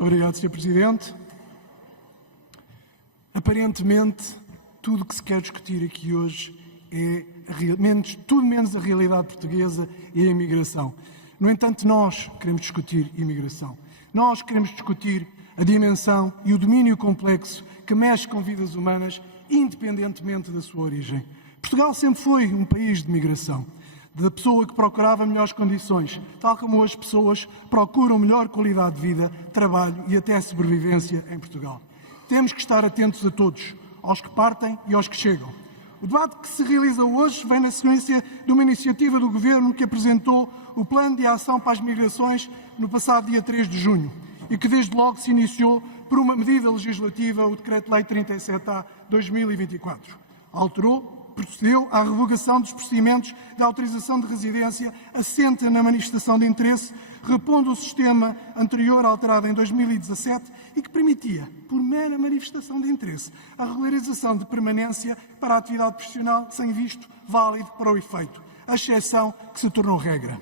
Muito obrigado, Sr. Presidente. Aparentemente, tudo o que se quer discutir aqui hoje é tudo menos a realidade portuguesa e a imigração. No entanto, nós queremos discutir imigração. Nós queremos discutir a dimensão e o domínio complexo que mexe com vidas humanas, independentemente da sua origem. Portugal sempre foi um país de migração, da pessoa que procurava melhores condições, tal como as pessoas procuram melhor qualidade de vida, trabalho e até sobrevivência em Portugal. Temos que estar atentos a todos, aos que partem e aos que chegam. O debate que se realiza hoje vem na sequência de uma iniciativa do Governo que apresentou o Plano de Ação para as Migrações no passado dia 3 de junho e que desde logo se iniciou por uma medida legislativa, o Decreto-Lei 37/2024. Procedeu à revogação dos procedimentos de autorização de residência assente na manifestação de interesse, repondo o sistema anterior alterado em 2017 e que permitia, por mera manifestação de interesse, a regularização de permanência para a atividade profissional sem visto válido para o efeito, a exceção que se tornou regra.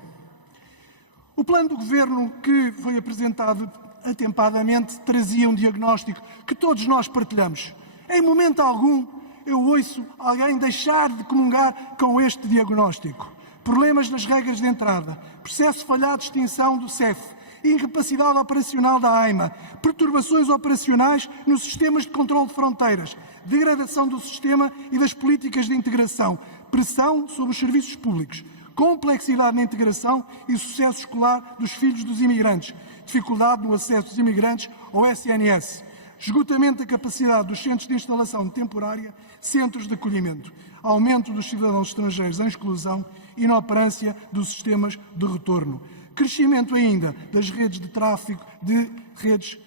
O plano do Governo que foi apresentado atempadamente trazia um diagnóstico que todos nós partilhamos. Em momento algum, eu ouço alguém deixar de comungar com este diagnóstico. Problemas nas regras de entrada, processo falhado de extinção do CEF, incapacidade operacional da AIMA, perturbações operacionais nos sistemas de controle de fronteiras, degradação do sistema e das políticas de integração, pressão sobre os serviços públicos, complexidade na integração e sucesso escolar dos filhos dos imigrantes, dificuldade no acesso dos imigrantes ao SNS, esgotamento da capacidade dos centros de instalação temporária, centros de acolhimento, aumento dos cidadãos estrangeiros em exclusão, inoperância dos sistemas de retorno, crescimento ainda das redes de tráfico de redes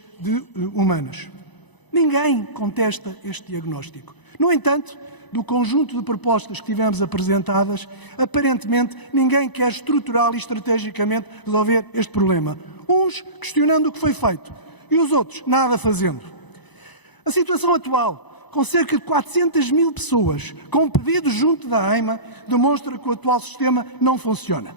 humanas. Ninguém contesta este diagnóstico. No entanto, do conjunto de propostas que tivemos apresentadas, aparentemente ninguém quer estrutural e estrategicamente resolver este problema. Uns questionando o que foi feito e os outros nada fazendo. A situação atual, com cerca de 400 mil pessoas com pedidos junto da AIMA, demonstra que o atual sistema não funciona.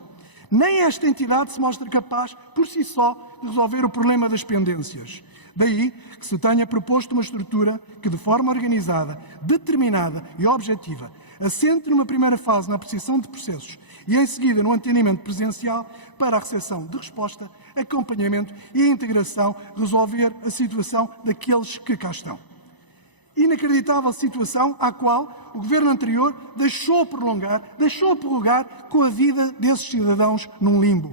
Nem esta entidade se mostra capaz, por si só, de resolver o problema das pendências. Daí que se tenha proposto uma estrutura que, de forma organizada, determinada e objetiva, assente numa primeira fase na apreciação de processos e, em seguida, no atendimento presencial para a recepção de resposta, acompanhamento e a integração, resolver a situação daqueles que cá estão. Inacreditável situação à qual o Governo anterior deixou prorrogar com a vida desses cidadãos num limbo.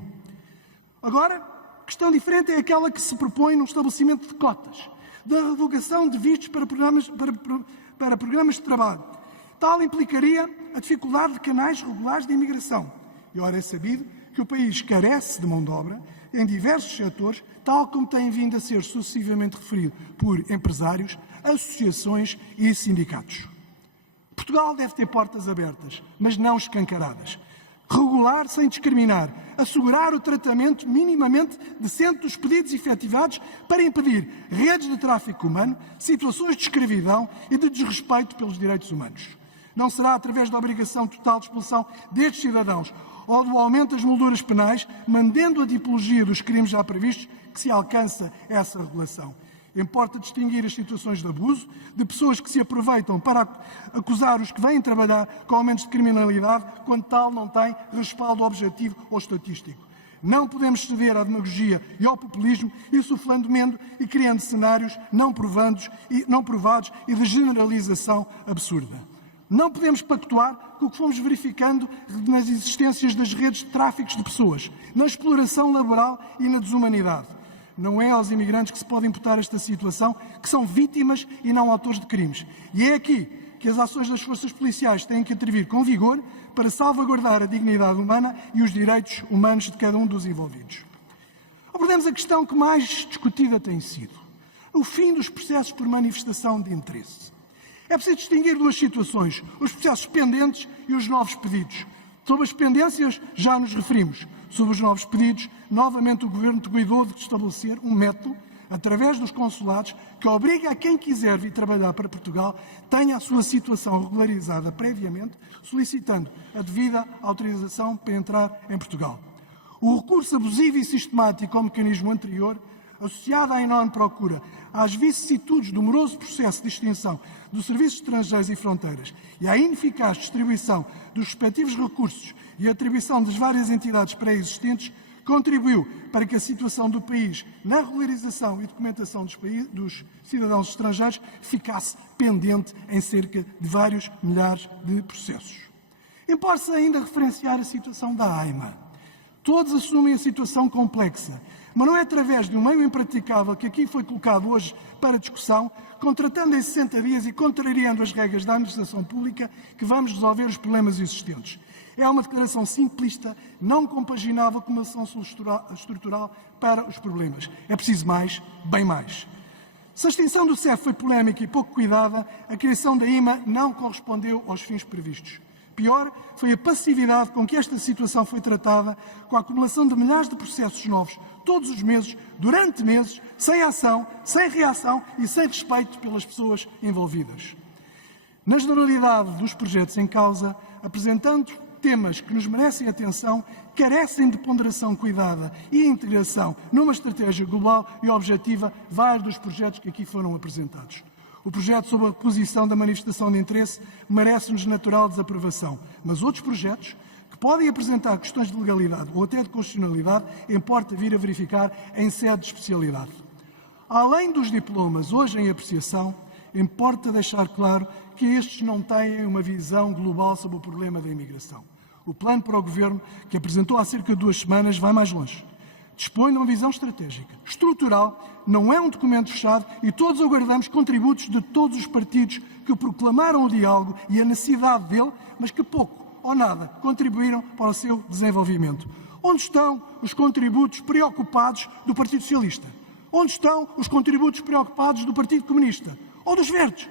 Agora, questão diferente é aquela que se propõe no estabelecimento de cotas, da revogação de vistos para programas de trabalho. Tal implicaria a dificuldade de canais regulares de imigração. E ora é sabido que o país carece de mão de obra em diversos setores, tal como tem vindo a ser sucessivamente referido por empresários, associações e sindicatos. Portugal deve ter portas abertas, mas não escancaradas. Regular sem discriminar, assegurar o tratamento minimamente decente dos pedidos efetivados para impedir redes de tráfico humano, situações de escravidão e de desrespeito pelos direitos humanos. Não será através da obrigação total de expulsão destes cidadãos ou do aumento das molduras penais, mantendo a tipologia dos crimes já previstos, que se alcança essa regulação. Importa distinguir as situações de abuso, de pessoas que se aproveitam para acusar os que vêm trabalhar com aumentos de criminalidade, quando tal não tem respaldo objetivo ou estatístico. Não podemos ceder à demagogia e ao populismo, insuflando medo e criando cenários não provados e de generalização absurda. Não podemos pactuar com o que fomos verificando nas existências das redes de tráficos de pessoas, na exploração laboral e na desumanidade. Não é aos imigrantes que se pode imputar esta situação, que são vítimas e não autores de crimes. E é aqui que as ações das forças policiais têm que intervir com vigor para salvaguardar a dignidade humana e os direitos humanos de cada um dos envolvidos. Abordemos a questão que mais discutida tem sido: o fim dos processos por manifestação de interesse. É preciso distinguir duas situações: os processos pendentes e os novos pedidos. Sobre as pendências já nos referimos. Sobre os novos pedidos, novamente o Governo cuidou de estabelecer um método, através dos consulados, que obriga a quem quiser vir trabalhar para Portugal tenha a sua situação regularizada previamente, solicitando a devida autorização para entrar em Portugal. O recurso abusivo e sistemático ao mecanismo anterior associada à enorme procura, às vicissitudes do moroso processo de extinção dos serviços estrangeiros e fronteiras e à ineficaz distribuição dos respectivos recursos e atribuição das várias entidades pré-existentes, contribuiu para que a situação do país na regularização e documentação dos cidadãos estrangeiros ficasse pendente em cerca de vários milhares de processos. Importa ainda referenciar a situação da AIMA. Todos assumem a situação complexa, mas não é através de um meio impraticável que aqui foi colocado hoje para discussão, contratando em 60 dias e contrariando as regras da administração pública, que vamos resolver os problemas existentes. É uma declaração simplista, não compaginável com uma solução estrutural para os problemas. É preciso mais, bem mais. Se a extinção do CEF foi polémica e pouco cuidada, a criação da IMA não correspondeu aos fins previstos. Pior foi a passividade com que esta situação foi tratada, com a acumulação de milhares de processos novos, todos os meses, durante meses, sem ação, sem reação e sem respeito pelas pessoas envolvidas. Na generalidade dos projetos em causa, apresentando temas que nos merecem atenção, carecem de ponderação cuidada e integração numa estratégia global e objetiva vários dos projetos que aqui foram apresentados. O projeto sobre a reposição da manifestação de interesse merece-nos natural desaprovação, mas outros projetos que podem apresentar questões de legalidade ou até de constitucionalidade, importa vir a verificar em sede de especialidade. Além dos diplomas hoje em apreciação, importa deixar claro que estes não têm uma visão global sobre o problema da imigração. O plano para o Governo, que apresentou há cerca de 2 semanas, vai mais longe. Dispõe de uma visão estratégica, estrutural, não é um documento fechado e todos aguardamos contributos de todos os partidos que proclamaram o diálogo e a necessidade dele, mas que pouco ou nada contribuíram para o seu desenvolvimento. Onde estão os contributos preocupados do Partido Socialista? Onde estão os contributos preocupados do Partido Comunista? Ou dos Verdes?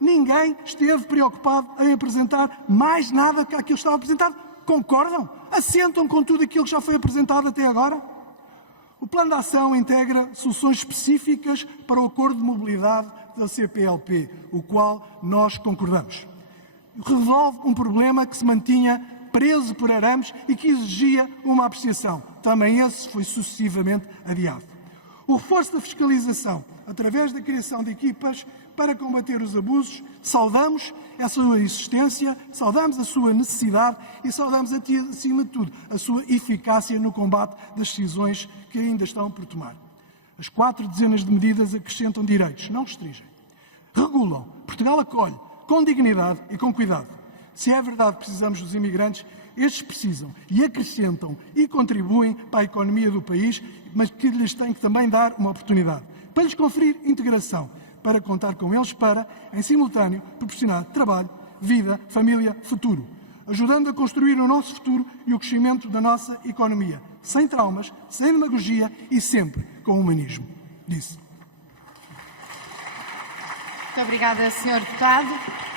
Ninguém esteve preocupado em apresentar mais nada que aquilo que estava apresentado. Concordam? Assentam com tudo aquilo que já foi apresentado até agora? O Plano de Ação integra soluções específicas para o Acordo de Mobilidade da CPLP, o qual nós concordamos. Resolve um problema que se mantinha preso por arames e que exigia uma apreciação. Também esse foi sucessivamente adiado. O reforço da fiscalização, através da criação de equipas para combater os abusos, saudamos a sua existência, saudamos a sua necessidade e saudamos, acima de tudo, a sua eficácia no combate das decisões que ainda estão por tomar. As 4 dezenas de medidas acrescentam direitos, não restringem. Regulam. Portugal acolhe, com dignidade e com cuidado. Se é verdade que precisamos dos imigrantes, estes precisam e acrescentam e contribuem para a economia do país, mas que lhes tem que também dar uma oportunidade, para lhes conferir integração, para contar com eles para, em simultâneo, proporcionar trabalho, vida, família, futuro, ajudando a construir o nosso futuro e o crescimento da nossa economia, sem traumas, sem demagogia e sempre com humanismo. Disse. Muito obrigada, Sr. Deputado.